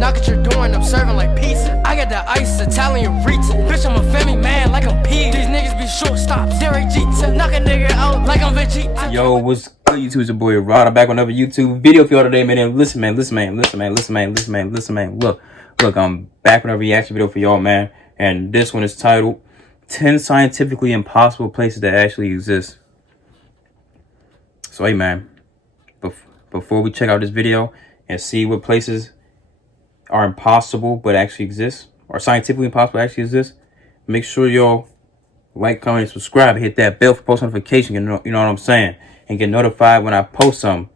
Knock at your door and I'm serving like pizza. I got the ice, Italian reach. Bitch, I'm a family man like I'm P. These niggas be shortstops. Derek Jeter, knock a nigga out like I'm Vegeta. Yo, what's good, YouTube? It's your boy Rod. I'm back with another YouTube video for y'all today, man. And listen, man. Look, I'm back with a reaction video for y'all, man. And this one is titled 10 Scientifically Impossible Places That Actually Exist. So, hey, man, before we check out this video and see what places are impossible but actually exist, or scientifically impossible but actually exist, make sure y'all like, comment, and subscribe. Hit that bell for post notification. You know what I'm saying? And get notified when I post something.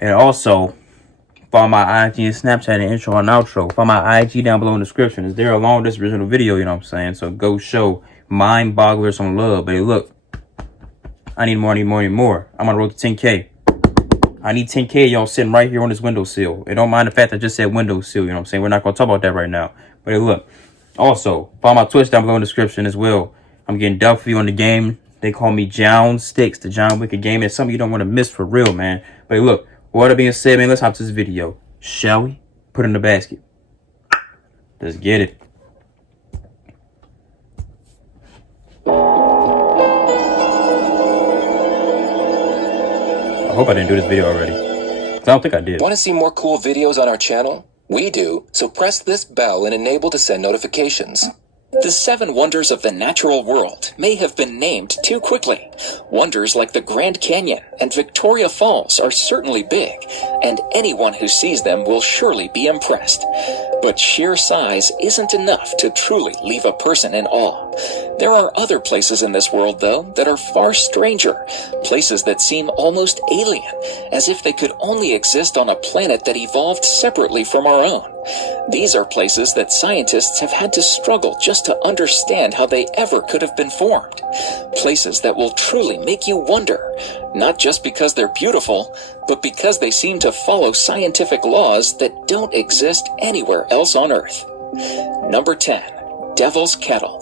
And also, follow my IG and Snapchat and intro and outro. Follow my IG down below in the description. It's there along with this original video, you know what I'm saying? So go show Mind Bogglers some love. But hey, look, I need more. I'm on the road to 10K. I need 10K, y'all sitting right here on this windowsill. And don't mind the fact I just said windowsill, you know what I'm saying? We're not going to talk about that right now. But hey, look, also, follow my Twitch down below in the description as well. I'm getting Duffy on the game. They call me John Sticks, the John Wicked game. It's something you don't want to miss for real, man. But hey, look, with all that being said, man, let's hop to this video. Shall we? Put it in the basket. Let's get it. I hope I didn't do this video already. 'Cause I don't think I did. Want to see more cool videos on our channel? We do, so press this bell and enable to send notifications. The 7 wonders of the natural world may have been named too quickly. Wonders like the Grand Canyon and Victoria Falls are certainly big, and anyone who sees them will surely be impressed. But sheer size isn't enough to truly leave a person in awe. There are other places in this world, though, that are far stranger, places that seem almost alien, as if they could only exist on a planet that evolved separately from our own. These are places that scientists have had to struggle just to understand how they ever could have been formed. Places that will truly make you wonder, not just because they're beautiful, but because they seem to follow scientific laws that don't exist anywhere else on Earth. Number 10. Devil's Kettle.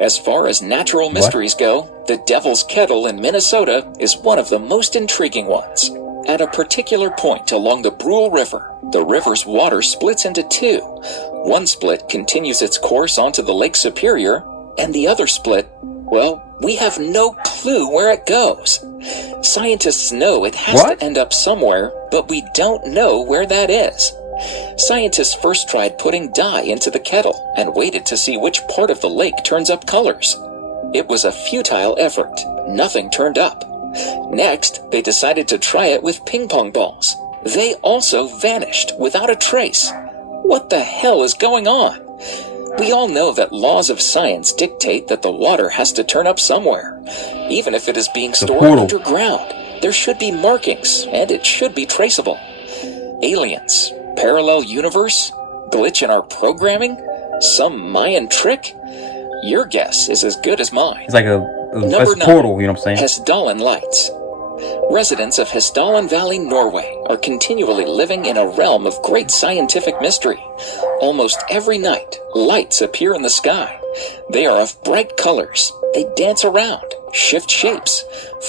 As far as natural mysteries go, the Devil's Kettle in Minnesota is one of the most intriguing ones. At a particular point along the Brule River, the river's water splits into two. One split continues its course onto the Lake Superior, and the other split, well, we have no clue where it goes. Scientists know it has to end up somewhere, but we don't know where that is. Scientists first tried putting dye into the kettle and waited to see which part of the lake turns up colors. It was a futile effort. Nothing turned up. Next, they decided to try it with ping pong balls. They also vanished without a trace. What the hell is going on? We all know that laws of science dictate that the water has to turn up somewhere. Even if it is being stored underground, there should be markings, and it should be traceable. Aliens, parallel universe, glitch in our programming, some Mayan trick? Your guess is as good as mine. It's like a Number 9, portal, you know what I'm saying? Hessdalen Lights. Residents of Hessdalen Valley, Norway, are continually living in a realm of great scientific mystery. Almost every night, lights appear in the sky. They are of bright colors. They dance around, shift shapes,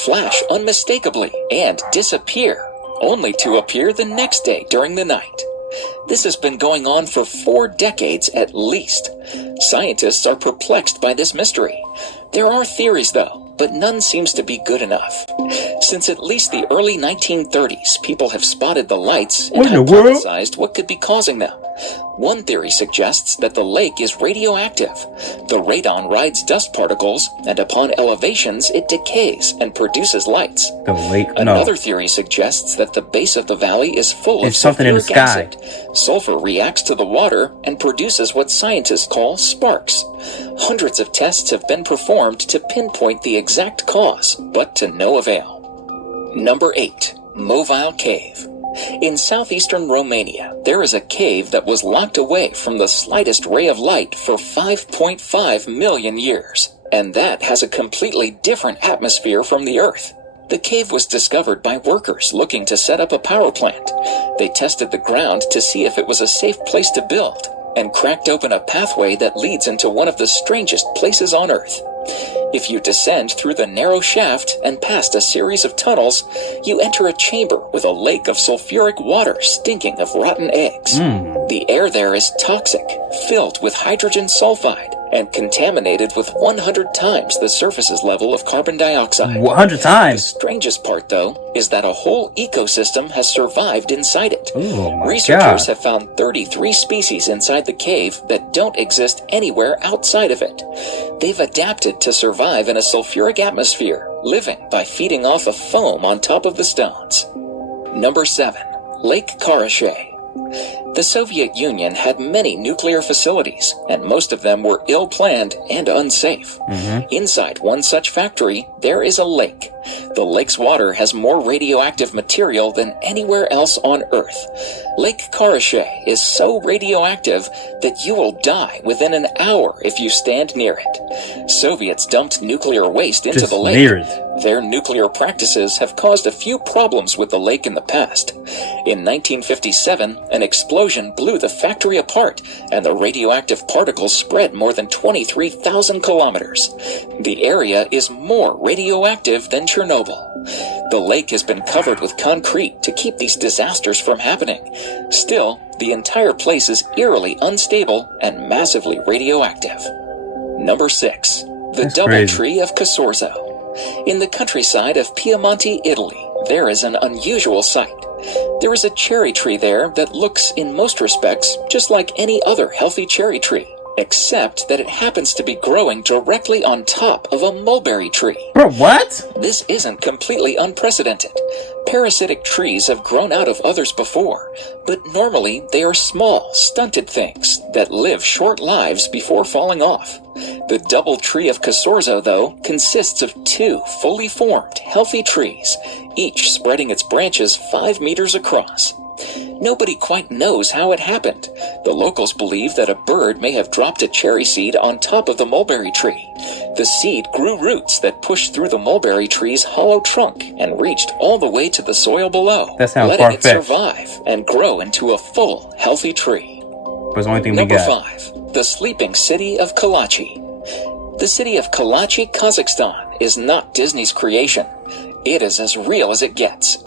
flash unmistakably, and disappear, only to appear the next day during the night. This has been going on for 4 decades at least. Scientists are perplexed by this mystery. There are theories, though, but none seems to be good enough. Since at least the early 1930s, people have spotted the lights and hypothesized what could be causing them. One theory suggests that the lake is radioactive. The radon rides dust particles, and upon elevations, it decays and produces lights. The lake? Another theory suggests that the base of the valley is full of something in the sky. acid. Sulfur reacts to the water and produces what scientists call sparks. Hundreds of tests have been performed to pinpoint the exact cause, but to no avail. Number 8. Mobile Cave. In southeastern Romania, there is a cave that was locked away from the slightest ray of light for 5.5 million years, and that has a completely different atmosphere from the Earth. The cave was discovered by workers looking to set up a power plant. They tested the ground to see if it was a safe place to build, and cracked open a pathway that leads into one of the strangest places on Earth. If you descend through the narrow shaft and past a series of tunnels, you enter a chamber with a lake of sulfuric water stinking of rotten eggs. The air there is toxic, filled with hydrogen sulfide, and contaminated with 100 times the surface's level of carbon dioxide. 100 The times. strangest part, though, is that a whole ecosystem has survived inside it. Oh my Researchers God. have found 33 species inside the cave that don't exist anywhere outside of it. They've adapted to survive in a sulfuric atmosphere, living by feeding off of foam on top of the stones. Number 7. Lake Karachay. The Soviet Union had many nuclear facilities, and most of them were ill-planned and unsafe. Inside one such factory, there is a lake. The lake's water has more radioactive material than anywhere else on Earth. Lake Karachay is so radioactive that you will die within an hour if you stand near it. Soviets dumped nuclear waste into Just the lake. near it. Their nuclear practices have caused a few problems with the lake in the past. In 1957, an explosion blew the factory apart, and the radioactive particles spread more than 23,000 kilometers. The area is more radioactive than Chernobyl. The lake has been covered with concrete to keep these disasters from happening. Still, the entire place is eerily unstable and massively radioactive. Number 6. The That's Double crazy. Tree of Casorzo. In the countryside of Piemonte, Italy, there is an unusual sight. There is a cherry tree there that looks, in most respects, just like any other healthy cherry tree, except that it happens to be growing directly on top of a mulberry tree. Bro, what? This isn't completely unprecedented. Parasitic trees have grown out of others before, but normally they are small, stunted things that live short lives before falling off. The double tree of Casorzo, though, consists of 2 fully formed, healthy trees, each spreading its branches 5 meters across. Nobody quite knows how it happened. The locals believe that a bird may have dropped a cherry seed on top of the mulberry tree. The seed grew roots that pushed through the mulberry tree's hollow trunk and reached all the way to the soil below, That sounds letting it far-fetched. survive and grow into a full, healthy tree. But it's the only thing we Number got. 5. The sleeping city of Kalachi. The city of Kalachi, Kazakhstan is not Disney's creation. It is as real as it gets.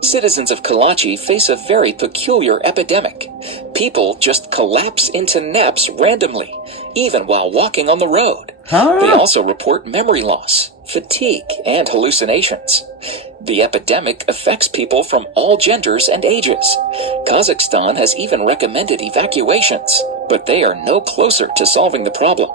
Citizens of Kalachi face a very peculiar epidemic. People just collapse into naps randomly, even while walking on the road. Huh? They also report memory loss, fatigue, and hallucinations. The epidemic affects people from all genders and ages. Kazakhstan has even recommended evacuations, but they are no closer to solving the problem.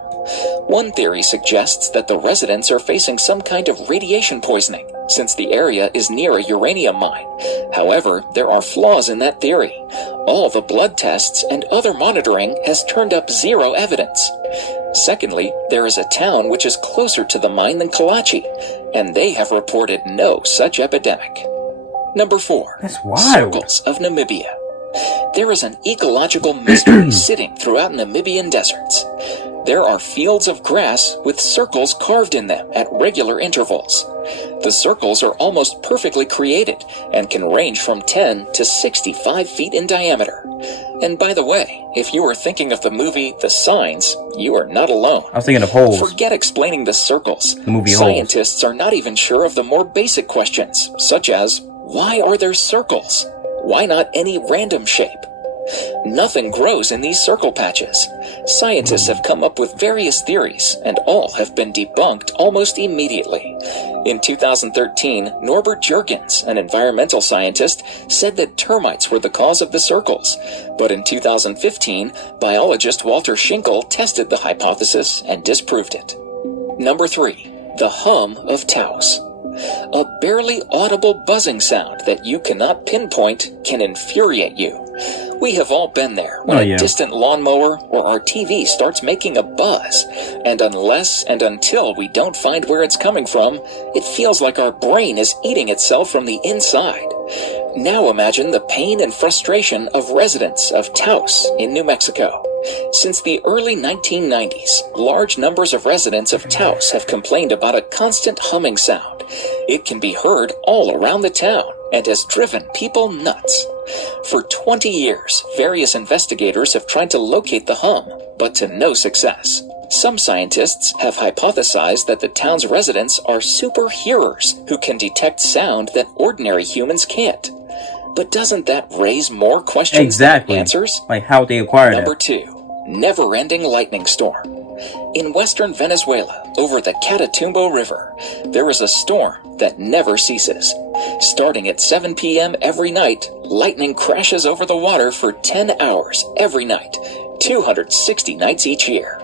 One theory suggests that the residents are facing some kind of radiation poisoning, since the area is near a uranium mine. However, there are flaws in that theory. All the blood tests and other monitoring has turned up zero evidence. Secondly, there is a town which is closer to the mine than Kalachi, and they have reported no such epidemic. Number 4. That's wild. Circles of Namibia. There is an ecological mystery sitting throughout Namibian deserts. There are fields of grass with circles carved in them at regular intervals. The circles are almost perfectly created and can range from 10 to 65 feet in diameter. And by the way, if you were thinking of the movie The Signs, you are not alone. I was thinking of holes. Forget explaining the circles. The movie Holes. Scientists are not even sure of the more basic questions, such as, why are there circles? Why not any random shape? Nothing grows in these circle patches. Scientists have come up with various theories, and all have been debunked almost immediately. In 2013, Norbert Jurgens, an environmental scientist, said that termites were the cause of the circles. But in 2015, biologist Walter Schinkel tested the hypothesis and disproved it. Number 3. The hum of Taos. A barely audible buzzing sound that you cannot pinpoint can infuriate you. We have all been there when a distant lawnmower or our TV starts making a buzz, and unless and until we don't find where it's coming from, it feels like our brain is eating itself from the inside. Now imagine the pain and frustration of residents of Taos in New Mexico. Since the early 1990s, large numbers of residents of Taos have complained about a constant humming sound. It can be heard all around the town and has driven people nuts. For 20 years, various investigators have tried to locate the hum, but to no success. Some scientists have hypothesized that the town's residents are super hearers who can detect sound that ordinary humans can't. But doesn't that raise more questions than answers? Like how they acquired Number 2, never-ending lightning storm. In western Venezuela, over the Catatumbo River, there is a storm that never ceases. Starting at 7 p.m. every night, lightning crashes over the water for 10 hours every night, 260 nights each year.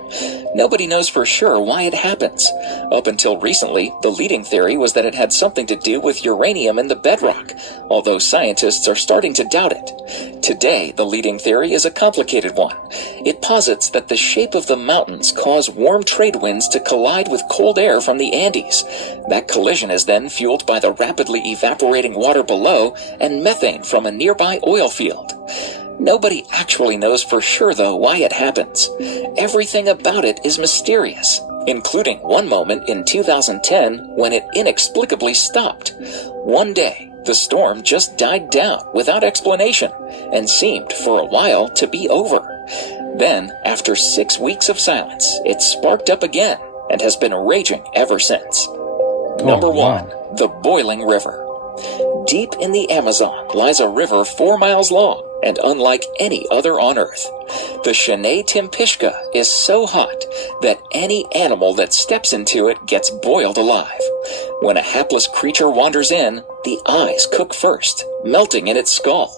Nobody knows for sure why it happens. Up until recently, the leading theory was that it had something to do with uranium in the bedrock, although scientists are starting to doubt it. Today, the leading theory is a complicated one. It posits that the shape of the mountains cause warm trade winds to collide with cold air from the Andes. That collision is then fueled by the rapidly evaporating water below and methane from a nearby oil field. Nobody actually knows for sure, though, why it happens. Everything about it is mysterious, including one moment in 2010 when it inexplicably stopped. One day, the storm just died down without explanation and seemed for a while to be over. Then, after 6 weeks of silence, it sparked up again and has been raging ever since. Number 1, the Boiling River. Deep in the Amazon lies a river 4 miles long and unlike any other on Earth. The Shenandoah Timpishka is so hot that any animal that steps into it gets boiled alive. When a hapless creature wanders in, the eyes cook first, melting in its skull.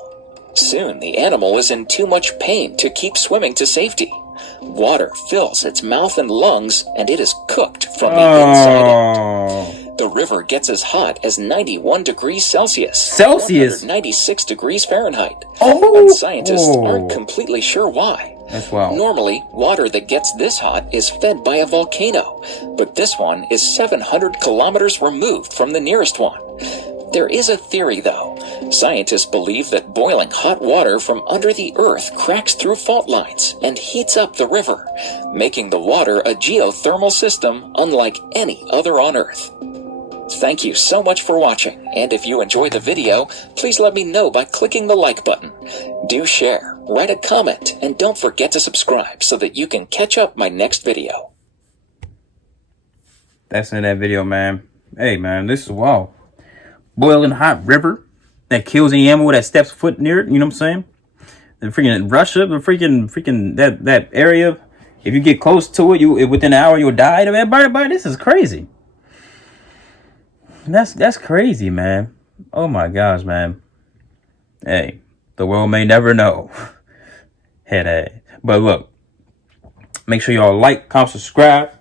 Soon the animal is in too much pain to keep swimming to safety. Water fills its mouth and lungs, and it is cooked from the inside out. The river gets as hot as 91 degrees Celsius. 196 degrees Fahrenheit. And scientists aren't completely sure why. That's wild. Normally, water that gets this hot is fed by a volcano, but this one is 700 kilometers removed from the nearest one. There is a theory, though. Scientists believe that boiling hot water from under the earth cracks through fault lines and heats up the river, making the water a geothermal system unlike any other on Earth. Thank you so much for watching, and if you enjoyed the video, please let me know by clicking the like button. Do share, write a comment, and don't forget to subscribe so that you can catch up my next video. That's in that video, man. Hey, man, this is wild. Boiling hot river that kills any animal that steps foot near it. You know what I'm saying? The freaking Russia, the freaking that area. If you get close to it, within an hour you'll die. Everybody, this is crazy. That's crazy, man. Oh my gosh, man. Hey, the world may never know. Headache. But look, make sure y'all like, comment, subscribe.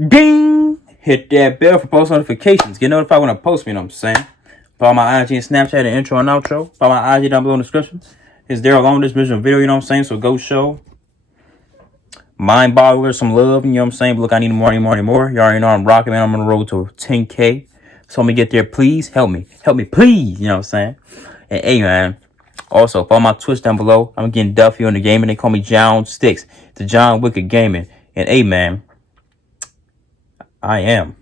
Ding! Hit that bell for post notifications. Get notified when I post, you know what I'm saying? Follow my IG and Snapchat and intro and outro. Follow my IG down below in the description. It's there along with this video, you know what I'm saying? So go show Mind Boggler some love, you know what I'm saying? But look, I need more. You already know I'm rocking, man. I'm on the road to 10K. So let me get there, please. Help me, please. You know what I'm saying? And hey, man. Also, follow my Twitch down below. I'm getting Duffy on the gaming. They call me John Sticks. The John Wicked Gaming. And hey, man. I am.